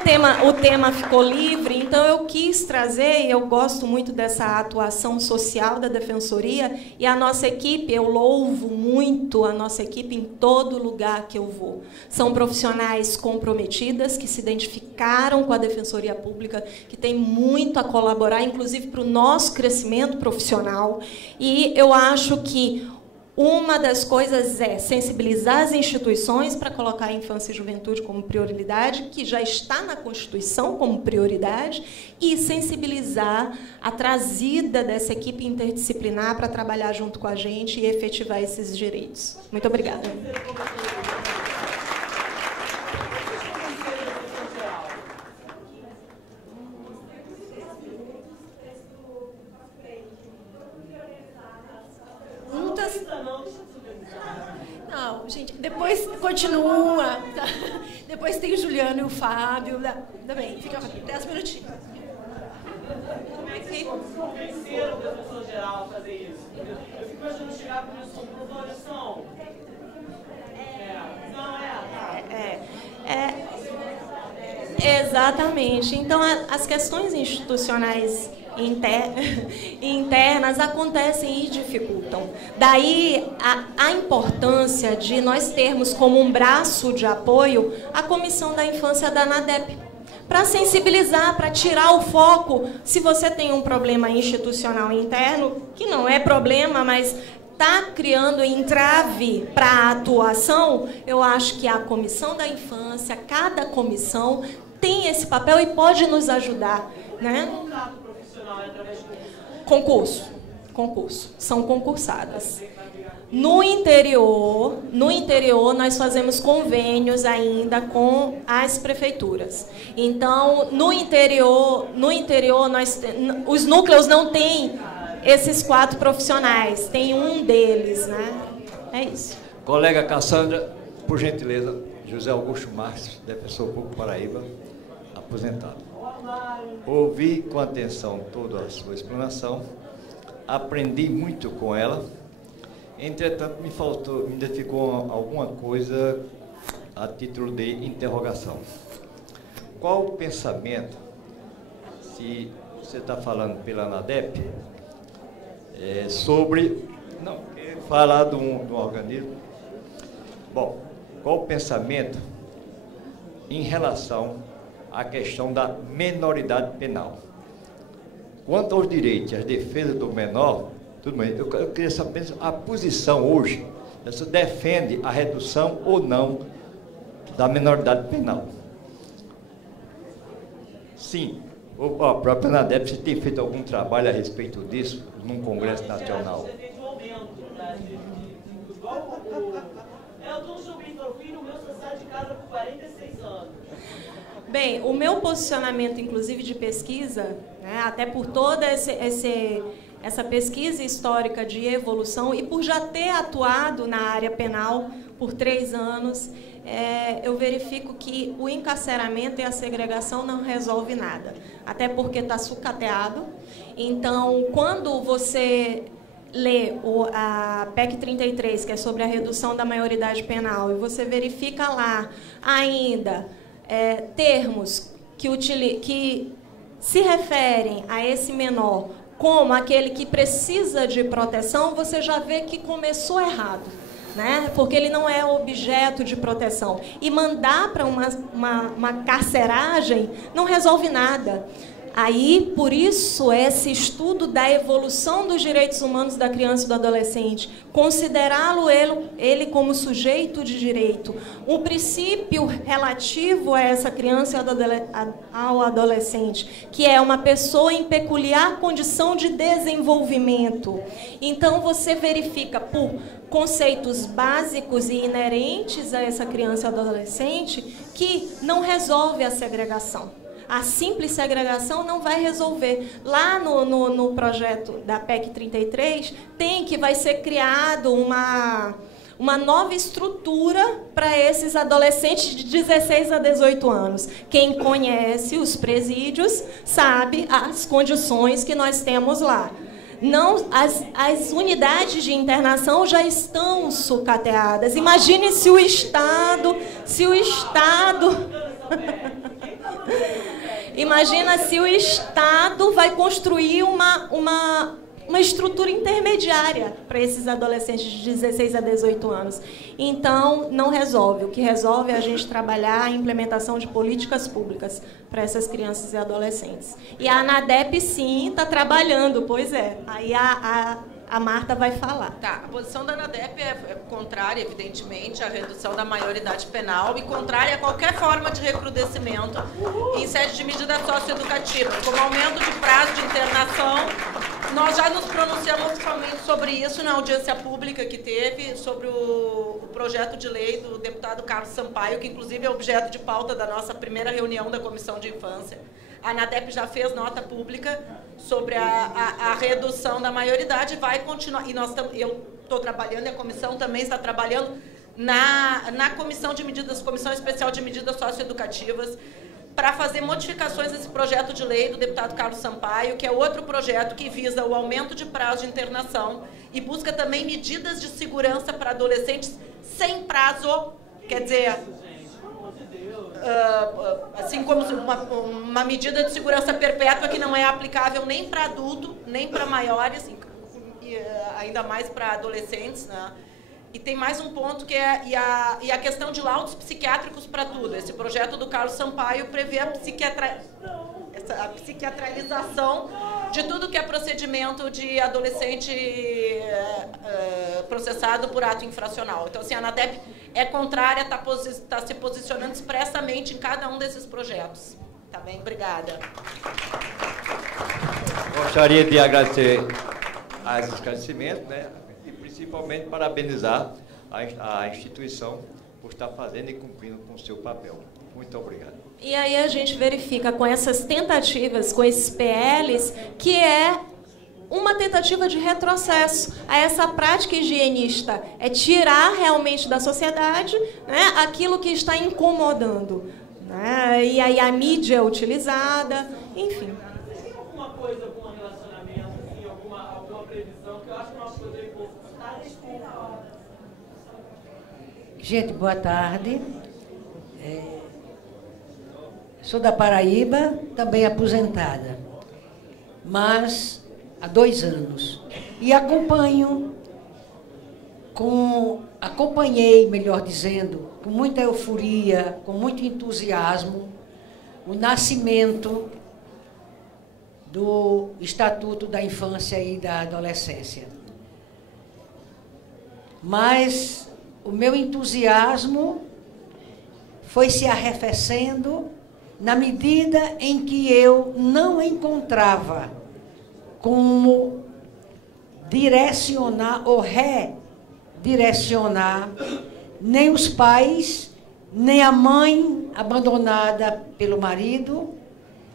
tema ficou livre, então eu quis trazer, e eu gosto muito dessa atuação social da Defensoria, e a nossa equipe, eu louvo muito a nossa equipe em todo lugar que eu vou. São profissionais comprometidas, que se identificaram com a Defensoria Pública, que tem muito a colaborar, inclusive para o nosso crescimento profissional, e eu acho que uma das coisas é sensibilizar as instituições para colocar a infância e juventude como prioridade, que já está na Constituição como prioridade, e sensibilizar a trazida dessa equipe interdisciplinar para trabalhar junto com a gente e efetivar esses direitos. Muito obrigada. Não, gente, depois continua. Depois tem o Juliano e o Fábio. Também, fica 10 minutinhos. Como é que vocês convenceram o professor geral a fazer isso? Eu fico imaginando chegar para o professor, olha só. Exatamente. Então, as questões institucionais internas acontecem e dificultam. Daí a importância de nós termos como um braço de apoio a Comissão da Infância da ANADEP, para sensibilizar, para tirar o foco. Se você tem um problema institucional interno, que não é problema, mas está criando entrave para a atuação, eu acho que a Comissão da Infância, cada comissão, tem esse papel e pode nos ajudar, né? Contrato profissional é através de concurso. São concursadas. No interior, nós fazemos convênios ainda com as prefeituras. Então, no interior os núcleos não têm esses 4 profissionais, tem um deles, né? É isso. Colega Cassandra, por gentileza, José Augusto Marques, defensor público Paraíba, aposentado. Ouvi com atenção toda a sua explanação, aprendi muito com ela, entretanto me identificou alguma coisa a título de interrogação. Qual o pensamento, se você está falando pela ANADEP, sobre, não, falar de um organismo, bom, qual o pensamento em relação à questão da menoridade penal? Quanto aos direitos e às defesas do menor, tudo bem, eu queria saber a posição hoje, você defende a redução ou não da menoridade penal? Sim. A própria ANADEP, você tem feito algum trabalho a respeito disso num Congresso Nacional? Você tem um aumento, né? Igual eu estou subindo ao filho, o meu só sai de casa por 46 anos. Bem, o meu posicionamento, inclusive de pesquisa, né, até por toda essa pesquisa histórica de evolução e por já ter atuado na área penal por 3 anos, eu verifico que o encarceramento e a segregação não resolve nada, até porque está sucateado. Então, quando você lê a PEC 33, que é sobre a redução da maioridade penal, e você verifica lá ainda termos que se referem a esse menor como aquele que precisa de proteção, você já vê que começou errado, né? Porque ele não é objeto de proteção. E mandar para uma carceragem não resolve nada. Aí, por isso, esse estudo da evolução dos direitos humanos da criança e do adolescente, considerá-lo ele como sujeito de direito, um princípio relativo a essa criança e ao adolescente, que é uma pessoa em peculiar condição de desenvolvimento. Então, você verifica por conceitos básicos e inerentes a essa criança e adolescente que não resolve a segregação. A simples segregação não vai resolver. Lá no projeto da PEC 33, vai ser criado uma nova estrutura para esses adolescentes de 16 a 18 anos. Quem conhece os presídios sabe as condições que nós temos lá. Não, as unidades de internação já estão sucateadas. Imagine se o Estado... Imagina se o Estado vai construir uma estrutura intermediária para esses adolescentes de 16 a 18 anos. Então, não resolve. O que resolve é a gente trabalhar a implementação de políticas públicas para essas crianças e adolescentes. E a ANADEP, sim, está trabalhando, pois é. Aí a Marta vai falar. Tá, a posição da ANADEP é contrária, evidentemente, à redução da maioridade penal e contrária a qualquer forma de recrudescimento em sede de medida socioeducativa, como aumento de prazo de internação. Nós já nos pronunciamos oficialmente sobre isso na audiência pública que teve, sobre o projeto de lei do deputado Carlos Sampaio, que inclusive é objeto de pauta da nossa primeira reunião da Comissão de Infância. A ANADEP já fez nota pública sobre a redução da maioridade, vai continuar. E eu estou trabalhando, e a comissão também está trabalhando na Comissão Especial de Medidas Socioeducativas, para fazer modificações nesse projeto de lei do deputado Carlos Sampaio, que é outro projeto que visa o aumento de prazo de internação e busca também medidas de segurança para adolescentes sem prazo, quer dizer... assim como uma medida de segurança perpétua que não é aplicável nem para adulto, nem para maiores, e ainda mais para adolescentes, né? E tem mais um ponto que é a questão de laudos psiquiátricos para tudo. Esse projeto do Carlos Sampaio prevê a psiquiatralização de tudo que é procedimento de adolescente processado por ato infracional. Então, assim, a ANATEP é contrária, está se posicionando expressamente em cada um desses projetos. Tá bem? Obrigada. Gostaria de agradecer aos esclarecimentos, né? E principalmente parabenizar a instituição por estar fazendo e cumprindo com o seu papel. Muito obrigado. E aí a gente verifica com essas tentativas, com esses PLs, que é uma tentativa de retrocesso a essa prática higienista. É tirar realmente da sociedade, né, aquilo que está incomodando. Né? E aí a mídia é utilizada, enfim. Tem alguma coisa, algum relacionamento, assim, alguma previsão, que eu acho que é uma coisa importante. Gente, boa tarde. Sou da Paraíba, também aposentada, mas há 2 anos. E acompanhei, melhor dizendo, com muita euforia, com muito entusiasmo, o nascimento do Estatuto da Infância e da Adolescência. Mas o meu entusiasmo foi se arrefecendo na medida em que eu não encontrava como direcionar ou redirecionar nem os pais, nem a mãe abandonada pelo marido,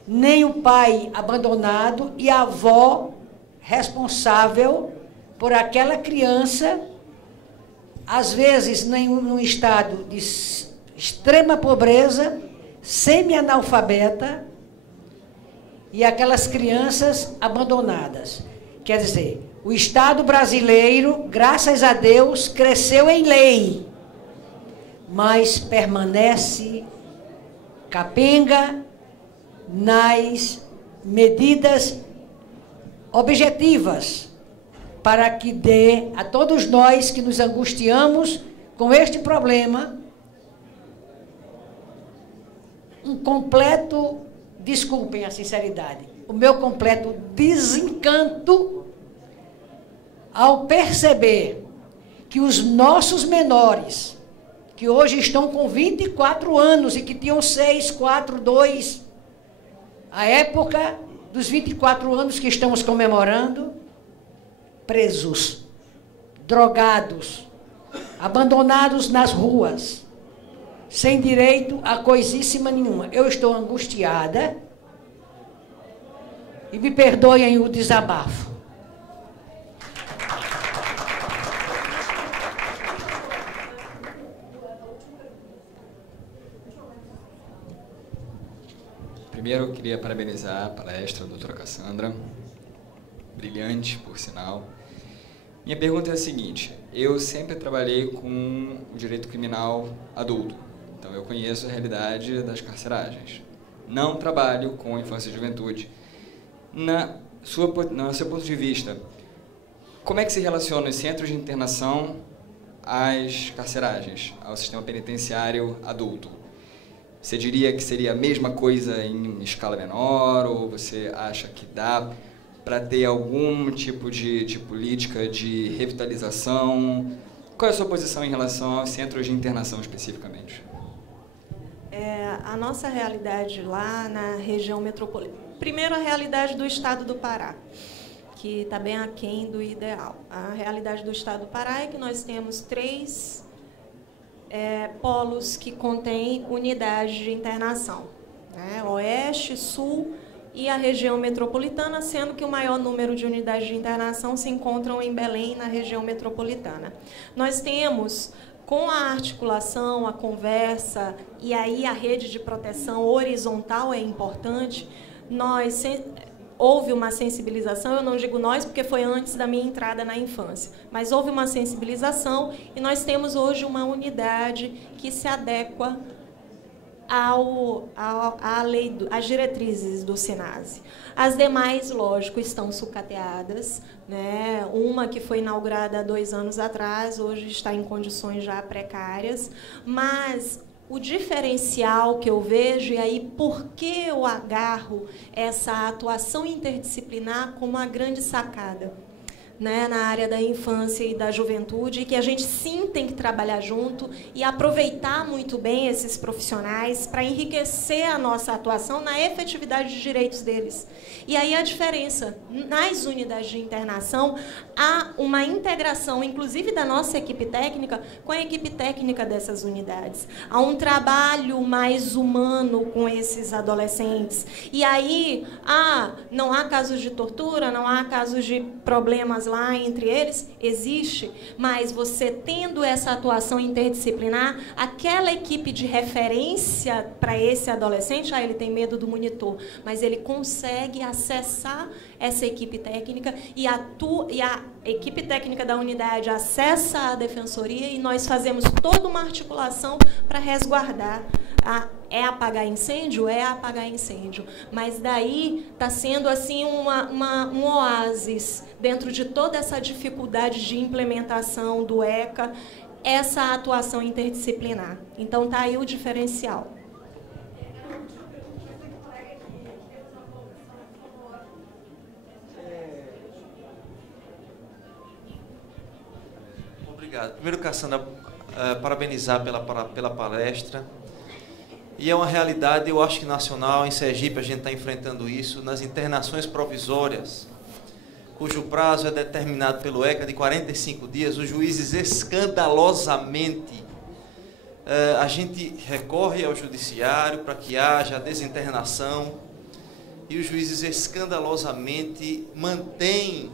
nem o pai abandonado e a avó responsável por aquela criança, às vezes num estado de extrema pobreza, semi-analfabeta, e aquelas crianças abandonadas. Quer dizer, o Estado brasileiro, graças a Deus, cresceu em lei, mas permanece capenga nas medidas objetivas para que dê a todos nós que nos angustiamos com este problema um completo, desculpem a sinceridade, o meu completo desencanto ao perceber que os nossos menores, que hoje estão com 24 anos e que tinham 6, 4, 2, a época dos 24 anos que estamos comemorando, presos, drogados, abandonados nas ruas, sem direito a coisíssima nenhuma. Eu estou angustiada e me perdoem o desabafo. Primeiro, eu queria parabenizar a palestra da doutora Cassandra, brilhante, por sinal. Minha pergunta é a seguinte: eu sempre trabalhei com o direito criminal adulto, então eu conheço a realidade das carceragens. Não trabalho com infância e juventude. No seu ponto de vista, como é que se relacionam os centros de internação às carceragens, ao sistema penitenciário adulto? Você diria que seria a mesma coisa em escala menor, ou você acha que dá para ter algum tipo de política de revitalização? Qual é a sua posição em relação aos centros de internação especificamente? A nossa realidade lá na região metropolitana. Primeiro, a realidade do estado do Pará, que está bem aquém do ideal. A realidade do estado do Pará é que nós temos 3 polos que contêm unidades de internação, né? Oeste, Sul e a região metropolitana, sendo que o maior número de unidades de internação se encontram em Belém, na região metropolitana. Nós temos, com a articulação, a conversa e aí a rede de proteção horizontal é importante, houve uma sensibilização, eu não digo nós porque foi antes da minha entrada na infância, mas houve uma sensibilização e nós temos hoje uma unidade que se adequa à lei, às diretrizes do SINASE. As demais, lógico, estão sucateadas, né? Uma que foi inaugurada há 2 anos atrás, hoje está em condições já precárias, mas o diferencial que eu vejo, e aí por que eu agarro essa atuação interdisciplinar como uma grande sacada, né, na área da infância e da juventude, que a gente sim tem que trabalhar junto e aproveitar muito bem esses profissionais para enriquecer a nossa atuação na efetividade de direitos deles. E aí a diferença, nas unidades de internação, há uma integração, inclusive da nossa equipe técnica, com a equipe técnica dessas unidades. Há um trabalho mais humano com esses adolescentes. E aí, não há casos de tortura, não há casos de problemas lá entre eles, existe, mas você tendo essa atuação interdisciplinar, aquela equipe de referência para esse adolescente, ele tem medo do monitor, mas ele consegue acessar essa equipe técnica e a equipe técnica da unidade acessa a defensoria e nós fazemos toda uma articulação para resguardar. É apagar incêndio? É apagar incêndio. Mas daí está sendo assim um oásis dentro de toda essa dificuldade de implementação do ECA, essa atuação interdisciplinar. Então está aí o diferencial. Obrigado. Primeiro, Cassandra, parabenizar pela palestra. E é uma realidade, eu acho que nacional, em Sergipe a gente está enfrentando isso, nas internações provisórias, cujo prazo é determinado pelo ECA de 45 dias, os juízes escandalosamente, a gente recorre ao judiciário para que haja a desinternação, e os juízes escandalosamente mantêm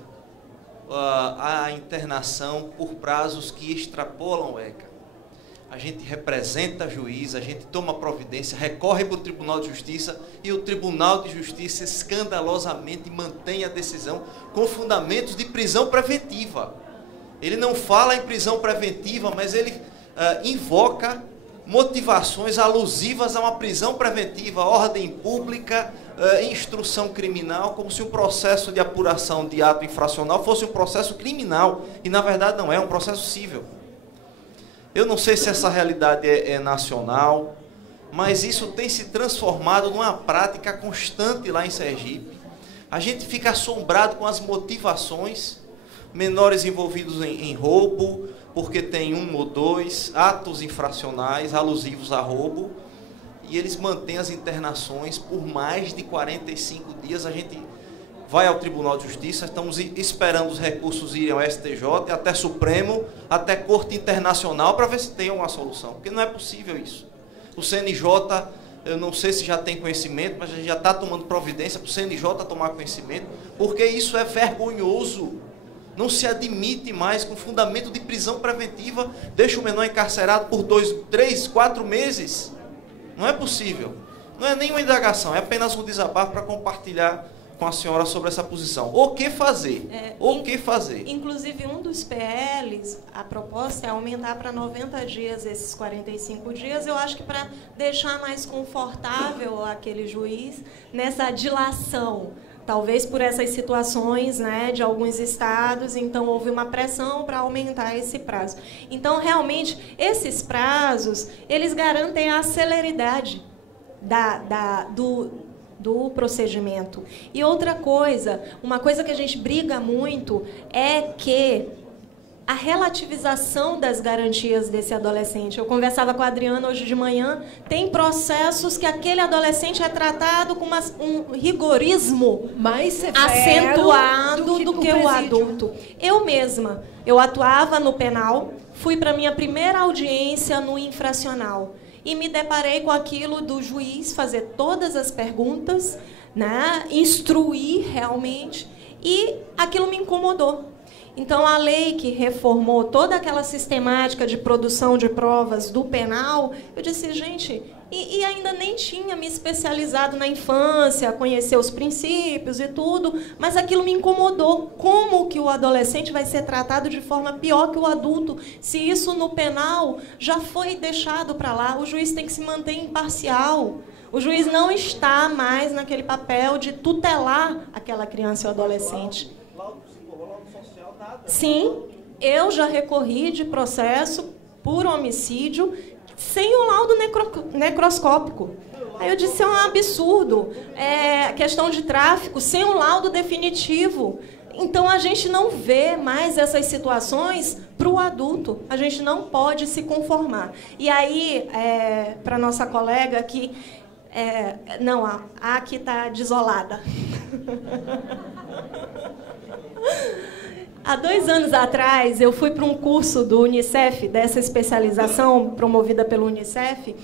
a internação por prazos que extrapolam o ECA. A gente representa a juiz, a gente toma providência, recorre para o Tribunal de Justiça e o Tribunal de Justiça escandalosamente mantém a decisão com fundamentos de prisão preventiva. Ele não fala em prisão preventiva, mas ele invoca motivações alusivas a uma prisão preventiva, ordem pública, instrução criminal, como se o processo de apuração de ato infracional fosse um processo criminal, e na verdade não é, um processo cível. Eu não sei se essa realidade é nacional, mas isso tem se transformado numa prática constante lá em Sergipe. A gente fica assombrado com as motivações, menores envolvidos em roubo, porque tem 1 ou 2 atos infracionais alusivos a roubo, e eles mantêm as internações por mais de 45 dias. A gente vai ao Tribunal de Justiça, estamos esperando os recursos irem ao STJ, até Supremo, até Corte Internacional, para ver se tem uma solução, porque não é possível isso. O CNJ, eu não sei se já tem conhecimento, mas a gente já está tomando providência para o CNJ tomar conhecimento, porque isso é vergonhoso. Não se admite mais, com fundamento de prisão preventiva, deixa o menor encarcerado por 2, 3, 4 meses. Não é possível. Não é nenhuma indagação, é apenas um desabafo para compartilhar com a senhora sobre essa posição. O que fazer? O que fazer? Inclusive, um dos PLs, a proposta é aumentar para 90 dias esses 45 dias. Eu acho que para deixar mais confortável aquele juiz nessa dilação. Talvez por essas situações, né, de alguns estados, então houve uma pressão para aumentar esse prazo. Então, realmente, esses prazos, eles garantem a celeridade do procedimento. E outra coisa, uma coisa que a gente briga muito é que a relativização das garantias desse adolescente. Eu conversava com a Adriana hoje de manhã, tem processos que aquele adolescente é tratado com um rigorismo mais acentuado do que o adulto. Eu mesma, eu atuava no penal, fui para minha primeira audiência no infracional e me deparei com aquilo do juiz fazer todas as perguntas, né, instruir realmente, e aquilo me incomodou. Então, a lei que reformou toda aquela sistemática de produção de provas do penal, eu disse, gente, e ainda nem tinha me especializado na infância, conhecer os princípios e tudo, mas aquilo me incomodou. Como que o adolescente vai ser tratado de forma pior que o adulto, se isso no penal já foi deixado para lá? O juiz tem que se manter imparcial. O juiz não está mais naquele papel de tutelar aquela criança ou adolescente. Sim, eu já recorri de processo por homicídio sem o laudo necroscópico. Aí eu disse, é um absurdo. Questão de tráfico, sem um laudo definitivo. Então, a gente não vê mais essas situações para o adulto. A gente não pode se conformar. E aí, para nossa colega aqui, não, a aqui está desolada. Há 2 anos atrás, eu fui para um curso do Unicef, dessa especialização promovida pelo Unicef,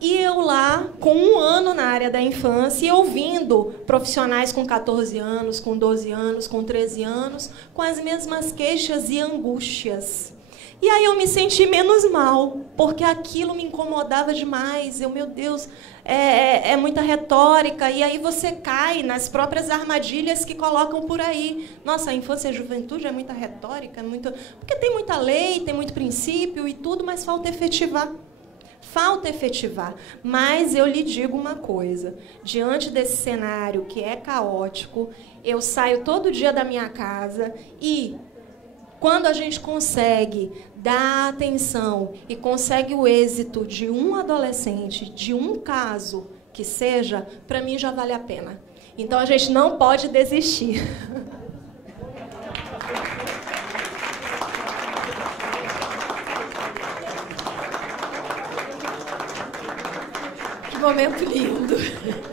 e eu lá, com 1 ano na área da infância, e ouvindo profissionais com 14 anos, com 12 anos, com 13 anos, com as mesmas queixas e angústias. E aí eu me senti menos mal, porque aquilo me incomodava demais. Meu Deus, é muita retórica. E aí você cai nas próprias armadilhas que colocam por aí. Nossa, a infância e a juventude é muita retórica, porque tem muita lei, tem muito princípio e tudo, mas falta efetivar. Falta efetivar. Mas eu lhe digo uma coisa. Diante desse cenário que é caótico, eu saio todo dia da minha casa e, quando a gente consegue dar atenção e consegue o êxito de um adolescente, de um caso que seja, para mim já vale a pena. Então, a gente não pode desistir. Que momento lindo.